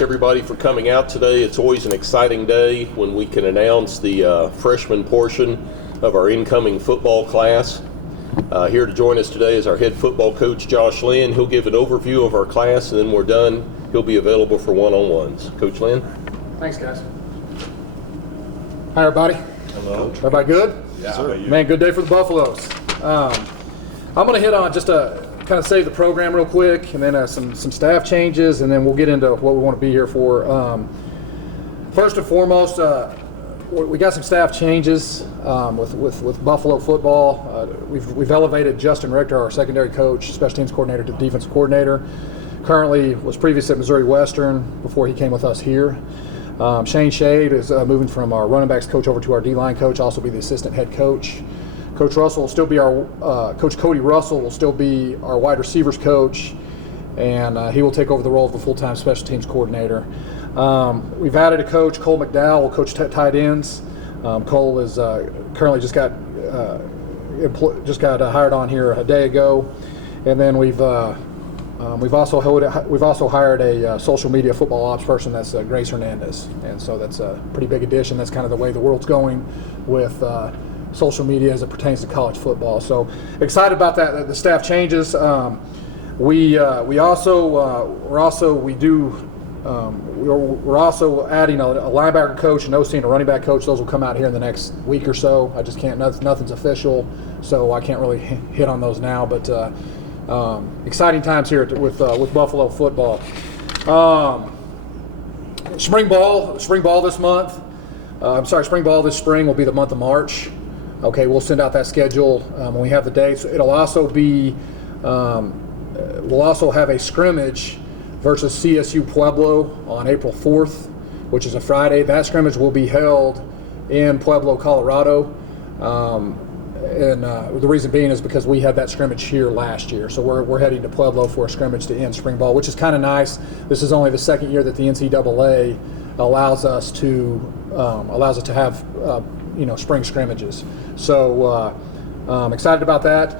Everybody for coming out today. It's always an exciting day when we can announce the freshman portion of our incoming football class. Here to join us today is our head football coach, Josh Lynn. He'll give an overview of our class, and then we're done. He'll be available for one-on-ones. Coach Lynn? Thanks, guys. Hi, everybody. Hello. Everybody good? Yeah, sir. Man, good day for the Buffaloes. I'm going to hit on just a kind of save the program real quick, and then some staff changes, and then we'll get into what we want to be here for. First and foremost, we got some staff changes with Buffalo Football. We've elevated Justin Richter, our secondary coach, special teams coordinator, to defensive coordinator. Currently was previous at Missouri Western before he came with us here. Shane Shade is moving from our running backs coach over to our D-line coach, also be the assistant head coach. Coach Russell will still be Coach Cody Russell will still be our wide receivers coach, and he will take over the role of the full-time special teams coordinator. We've added a coach, Cole McDowell, will coach tight ends. Cole is currently just got hired on here a day ago, and then we've also hired a social media football ops person. That's Grace Hernandez, and so that's a pretty big addition. That's kind of the way the world's going with social media as it pertains to college football. So excited about that. The staff changes. We're also adding a linebacker coach, an OC, and a running back coach. Those will come out here in the next week or so. I just can't. Nothing's official, so I can't really hit on those now. But exciting times here with Buffalo Football. Spring ball this month. Spring ball this spring will be the month of March. Okay, we'll send out that schedule when we have the dates. It'll also be, we'll also have a scrimmage versus CSU Pueblo on April 4th, which is a Friday. That scrimmage will be held in Pueblo, Colorado. And the reason being is because we had that scrimmage here last year. So we're heading to Pueblo for a scrimmage to end spring ball, which is kind of nice. This is only the second year that the NCAA allows us to have spring scrimmages. So excited about that.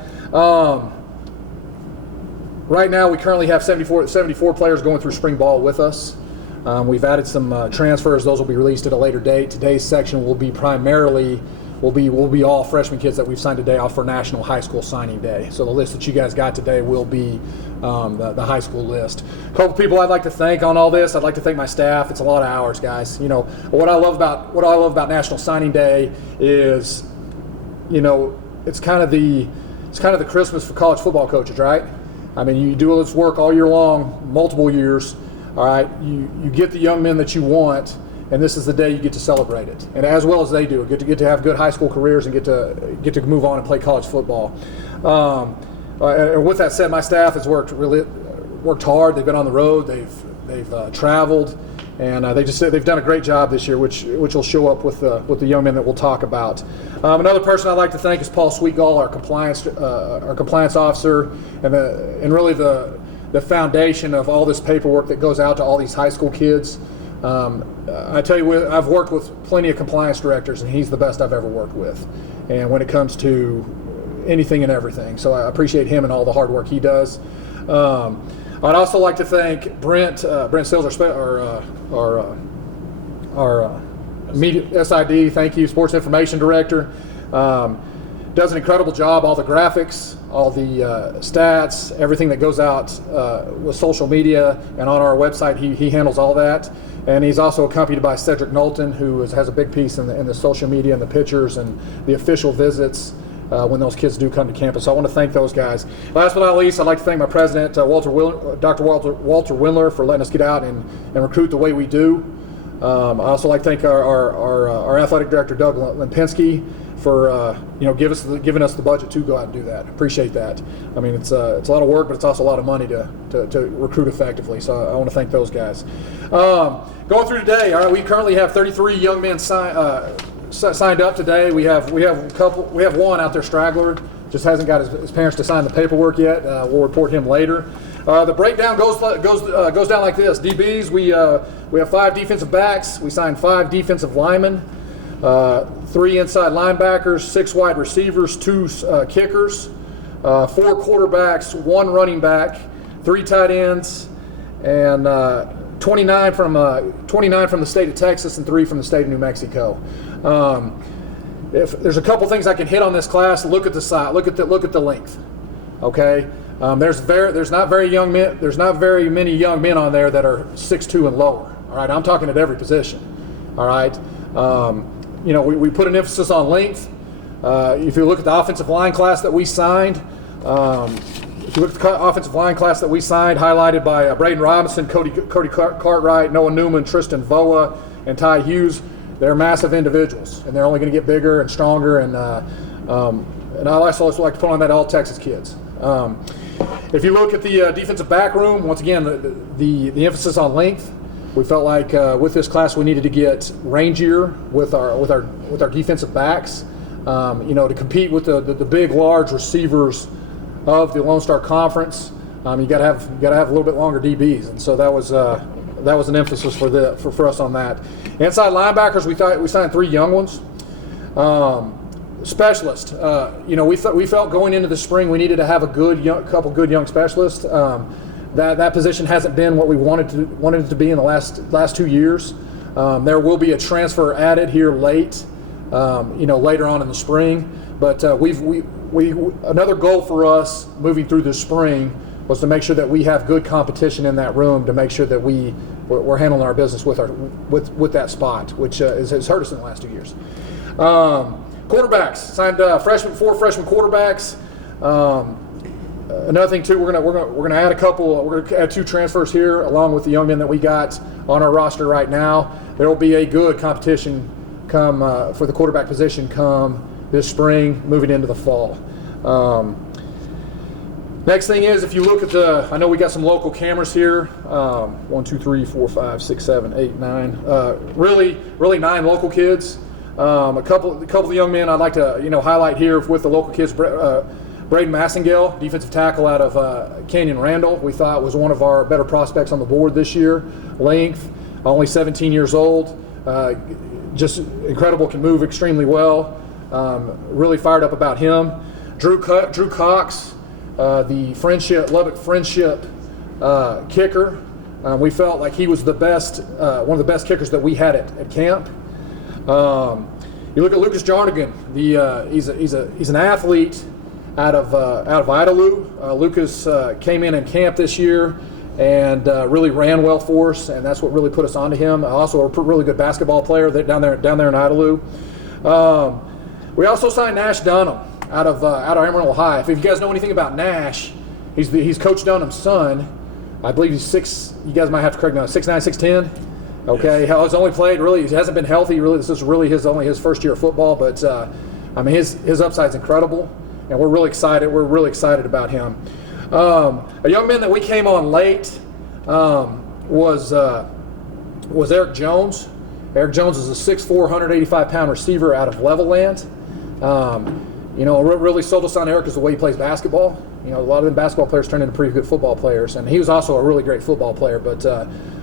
Right now we currently have 74 players going through spring ball with us. We've added some transfers. Those will be released at a later date. Today's section will be will be all freshman kids that we've signed today off for National High School Signing Day. So the list that you guys got today will be the high school list. A couple people I'd like to thank on all this. I'd like to thank my staff. It's a lot of hours, guys. You know what I love about National Signing Day is, it's kind of the Christmas for college football coaches, right? I mean, you do all this work all year long, multiple years. All right, you get the young men that you want. And this is the day you get to celebrate it, and as well as they do, get to have good high school careers and get to move on and play college football. And with that said, my staff has worked hard. They've been on the road. They've traveled, and they've done a great job this year, which will show up with the young men that we'll talk about. Another person I'd like to thank is Paul Sweetgall, our compliance officer, and really the foundation of all this paperwork that goes out to all these high school kids. I tell you, I've worked with plenty of compliance directors, and he's the best I've ever worked with. And when it comes to anything and everything, so I appreciate him and all the hard work he does. I'd also like to thank Brent Sills, our media SID. Thank you, Sports Information Director. Does an incredible job. All the graphics, all the stats, everything that goes out with social media and on our website, he handles all that. And he's also accompanied by Cedric Knowlton, who has a big piece in the social media and the pictures and the official visits when those kids do come to campus. So I want to thank those guys. Last but not least, I'd like to thank my president, Dr. Walter Windler, for letting us get out and recruit the way we do. I also like to thank our athletic director, Doug Lempinski, for giving us the budget to go out and do that. Appreciate that. I mean, it's a lot of work, but it's also a lot of money to recruit effectively. So I want to thank those guys. Going through today, all right, we currently have 33 young men signed up today. We have one out there, straggler, just hasn't got his parents to sign the paperwork yet. We'll report him later. The breakdown goes down like this. DBs, we have 5 defensive backs. We signed 5 defensive linemen, 3 inside linebackers, 6 wide receivers, 2 kickers, 4 quarterbacks, 1 running back, 3 tight ends, and 29 from the state of Texas and 3 from the state of New Mexico. If there's a couple things I can hit on this class, look at the size, look at the length. Okay, there's not very many young men on there that are 6'2" and lower. All right, I'm talking at every position. All right, we put an emphasis on length. If you look at the offensive line class that we signed, highlighted by Braden Robinson, Cody Cartwright, Noah Newman, Tristan Voa, and Ty Hughes, they're massive individuals, and they're only going to get bigger and stronger. And I also like to put on that all Texas kids. If you look at the defensive back room, once again, the emphasis on length. We felt like with this class we needed to get rangier with our defensive backs. To compete with the big, large receivers of the Lone Star Conference, you got to have a little bit longer DBs, and so that was an emphasis for us on that. Inside linebackers, we signed 3 young ones. Specialists, we felt going into the spring we needed to have a couple good young specialists. That position hasn't been what we wanted it to be in the last 2 years. There will be a transfer added here later on in the spring. But another goal for us moving through this spring was to make sure that we have good competition in that room, to make sure that we're handling our business with that spot, which has hurt us in the last 2 years. Quarterbacks, signed 4 freshman quarterbacks. Another thing too, we're gonna add we're gonna add 2 transfers here, along with the young men that we got on our roster right now. There will be a good competition for the quarterback position come this spring, moving into the fall. Next thing is, if you look at I know we got some local cameras here. 1, 2, 3, 4, 5, 6, 7, 8, 9. Really 9 local kids. A couple of the young men I'd like to highlight here with the local kids. Braden Massengale, defensive tackle out of Canyon Randall, we thought was one of our better prospects on the board this year. Length, only 17 years old, just incredible, can move extremely well. Really fired up about him. Drew Cox, the Lubbock Friendship kicker. We felt like he was one of the best kickers that we had at camp. You look at Lucas Jarnigan, he's an athlete out of Idalou. Lucas came in camp this year and really ran well for us, and that's what really put us onto him. Also a really good basketball player down there in Idalou. We also signed Nash Dunham out of Amarillo High. If you guys know anything about Nash, he's Coach Dunham's son. I believe he's 6. You guys might have to correct me. 6'9", 6'10". Okay, he's only played really. He hasn't been healthy. Really, this is really only his first year of football. But his upside's incredible, and we're really excited. We're really excited about him. A young man that we came on late was Eric Jones. Eric Jones is a 6'4", 185-pound receiver out of Levelland. Really sold us on Eric is the way he plays basketball. A lot of them basketball players turn into pretty good football players, and he was also a really great football player. But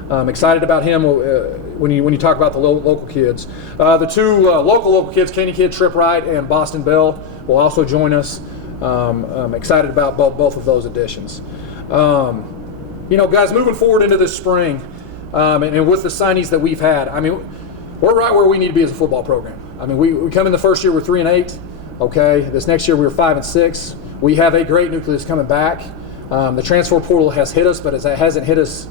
I'm excited about him when you talk about the local kids. The 2 local kids, Kenny Kidd, Trip Wright, and Boston Bell, will also join us. I'm excited about both of those additions. Guys, moving forward into this spring, and with the signees that we've had, we're right where we need to be as a football program. We come in the first year, we're 3-8. Okay, this next year we were 5-6. We have a great nucleus coming back. The transfer portal has hit us, but it hasn't hit us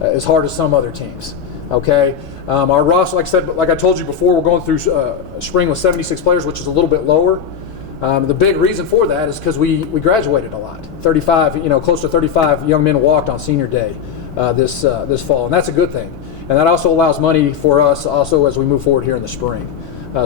as hard as some other teams. Okay, our roster, like I told you before, we're going through spring with 76 players, which is a little bit lower. The big reason for that is because we graduated a lot. 35, close to 35 young men walked on senior day this fall, and that's a good thing. And that also allows money for us also as we move forward here in the spring.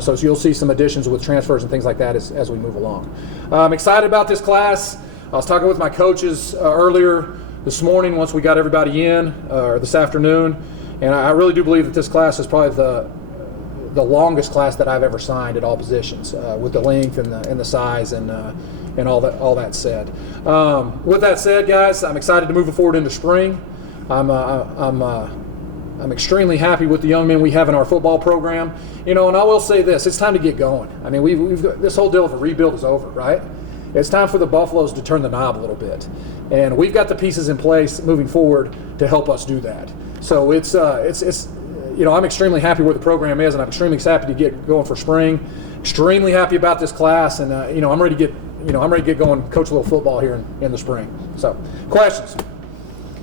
So you'll see some additions with transfers and things like that as we move along. I'm excited about this class. I was talking with my coaches earlier this morning once we got everybody in, or this afternoon, and I really do believe that this class is probably the longest class that I've ever signed at all positions, with the length and the size and all that said. With that said, guys, I'm excited to move forward into spring. I'm extremely happy with the young men we have in our football program. And I will say this: it's time to get going. We've got, this whole deal of a rebuild is over, right? It's time for the Buffaloes to turn the knob a little bit, and we've got the pieces in place moving forward to help us do that. So it's I'm extremely happy where the program is, and I'm extremely happy to get going for spring. Extremely happy about this class, and I'm ready to get going, coach a little football here in the spring. So, questions?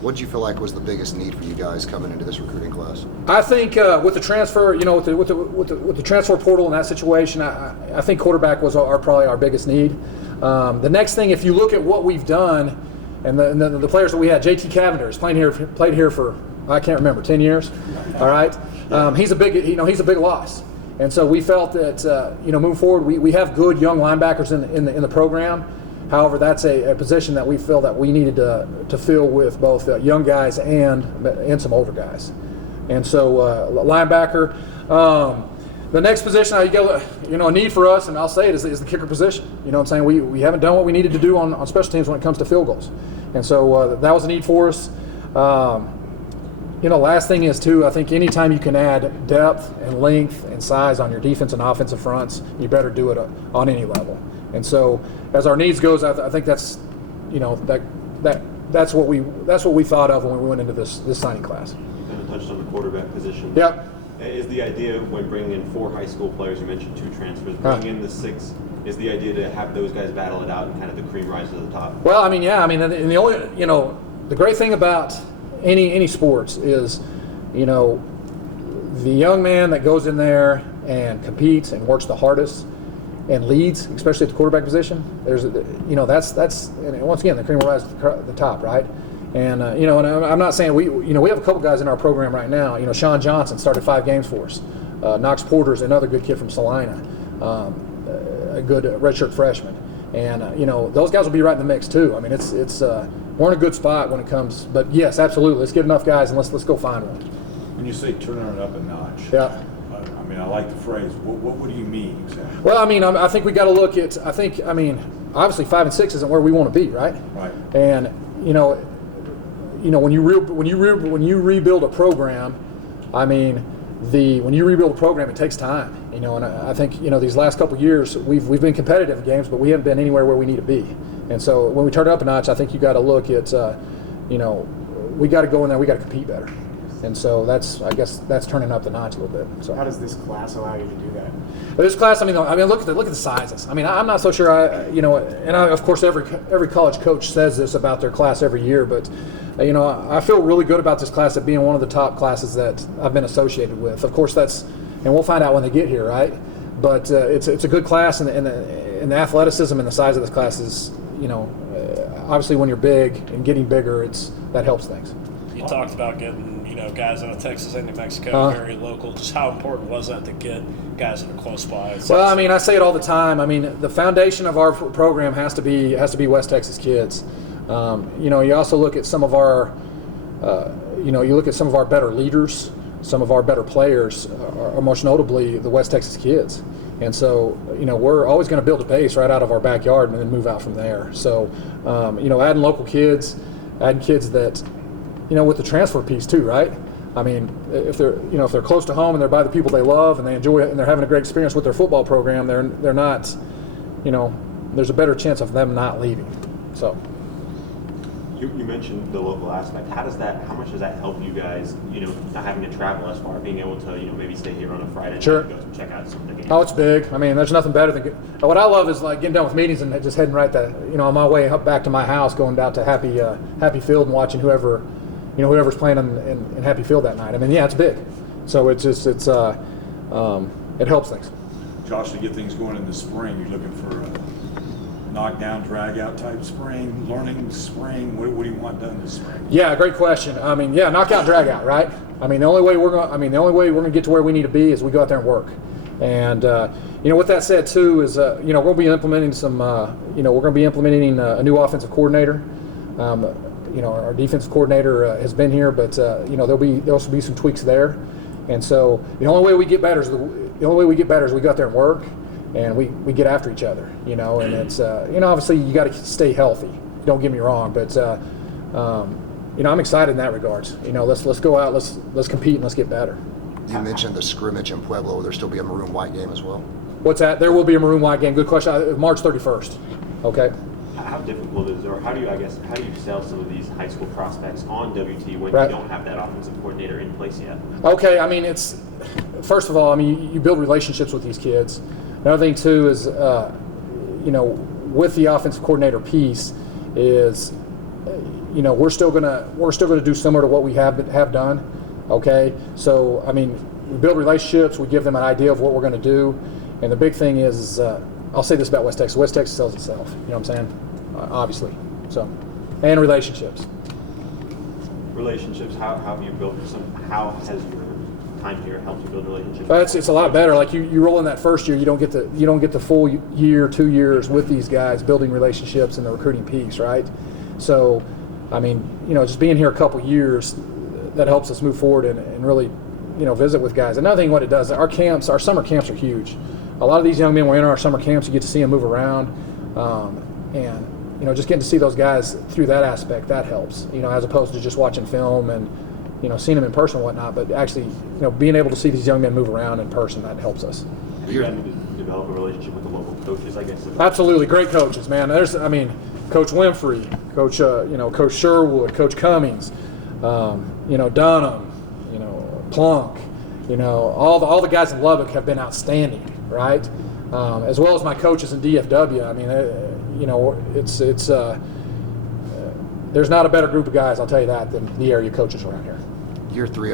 What did you feel like was the biggest need for you guys coming into this recruiting class? I think with the transfer, with the transfer portal in that situation, I think quarterback was probably our biggest need. The next thing, if you look at what we've done, and the players that we had, JT Cavender's played here for I can't remember 10 years. All right, he's a big loss, and so we felt that moving forward, we have good young linebackers in the program. However, that's a position that we feel that we needed to fill with both young guys and some older guys. And so linebacker. The next position a need for us, and I'll say it, is the kicker position. You know what I'm saying? We haven't done what we needed to do on special teams when it comes to field goals. And so that was a need for us. Last thing is, too, I think anytime you can add depth and length and size on your defense and offensive fronts, you better do it on any level. And so, as our needs goes, I think that's that's what we thought of when we went into this signing class. You kind of touched on the quarterback position. Yep. Is the idea when bringing in 4 high school players, you mentioned 2 transfers, bringing in the 6, is the idea to have those guys battle it out and kind of the cream rise to the top? Well, and the only the great thing about any sports is the young man that goes in there and competes and works the hardest and leads, especially at the quarterback position. There's that's and once again the cream will rise to the top, right? And and I'm not saying we have a couple guys in our program right now. Sean Johnson started 5 games for us. Knox Porter's another good kid from Salina, a good redshirt freshman, and those guys will be right in the mix too. I mean, it's we're in a good spot when it comes. But yes, absolutely, let's get enough guys and let's go find one. When you say turning it up a notch, yeah. I like the phrase. What do you mean exactly? Well, I think we got to look at. Obviously 5 and 6 isn't where we want to be, right? Right. And when you rebuild a program, when you rebuild a program, it takes time. And I think these last couple of years we've been competitive in games, but we haven't been anywhere where we need to be. And so when we turn it up a notch, I think you got to look at we got to go in there, we got to compete better. And so I guess that's turning up the notch a little bit. So how does this class allow you to do that? But this class, look at the sizes. I'm not so sure. Of course every college coach says this about their class every year, but I feel really good about this class at being one of the top classes that I've been associated with. Of course and we'll find out when they get here, right? But it's a good class, and the athleticism and the size of this class is obviously when you're big and getting bigger, that helps things. You talked about getting guys out of Texas and New Mexico, very local. Just how important was that to get guys that are close by? Well, I say it all the time. The foundation of our program has to be West Texas kids. You also look at some of our, better leaders, some of our better players, are most notably the West Texas kids. And so, we're always going to build a base right out of our backyard and then move out from there. So, adding local kids, adding kids that, with the transfer piece too, right? If they're close to home and they're by the people they love and they enjoy it and they're having a great experience with their football program, they're not, there's a better chance of them not leaving. So. You mentioned the local aspect. How much does that help you guys, not having to travel as far, being able to, maybe stay here on a Friday sure. night and go check out something? Oh, it's big. There's nothing better than what I love is like getting done with meetings and just heading right on my way up back to my house, going down to Happy Field and watching whoever's playing in Happy Field that night. It's big. So it helps things. Josh, to get things going in the spring, you're looking for a knockdown, drag-out type spring, learning spring. What do you want done this spring? Yeah, great question. Knockout, drag-out, right? The only way we're going to get to where we need to be is we go out there and work. And with that said too is we're going to be implementing a new offensive coordinator. Our defensive coordinator has been here, but there'll also be some tweaks there. And so the only way we get better is we go out there and work, and we get after each other. And it's obviously you got to stay healthy. Don't get me wrong, but I'm excited in that regards. Let's go out, let's compete, and let's get better. You mentioned the scrimmage in Pueblo. Will there still be a maroon-white game as well? What's that? There will be a maroon-white game. Good question. March 31st. Okay. How difficult is it, or how do you sell some of these high school prospects on WT when Right. you don't have that offensive coordinator in place yet? Okay, I mean, it's first of all, I mean, you build relationships with these kids. Another thing too is, with the offensive coordinator piece, is, we're still gonna do similar to what we have done. Okay, so I mean, we build relationships, we give them an idea of what we're going to do, and the big thing is, I'll say this about West Texas. West Texas sells itself. You know what I'm saying? Obviously, so, and relationships. Relationships. How have you built some? How has your time here helped you build relationships? But it's a lot better. Like you roll in that first year, you don't get the full year, 2 years with these guys building relationships and the recruiting piece, right? So, I mean, just being here a couple years, that helps us move forward and really, visit with guys. Another thing, what it does, our summer camps are huge. A lot of these young men were in our summer camps. You get to see them move around, and just getting to see those guys through that aspect, that helps. As opposed to just watching film and seeing them in person and whatnot. But actually, being able to see these young men move around in person, that helps us. Have you gotten to develop a relationship with the local coaches? I guess. Absolutely, great coaches, man. Coach Winfrey, Coach Coach Sherwood, Coach Cummings, Dunham, Plunk, all the guys in Lubbock have been outstanding, right? As well as my coaches in DFW. I mean, there's not a better group of guys, I'll tell you that, than the area coaches around here. Year 3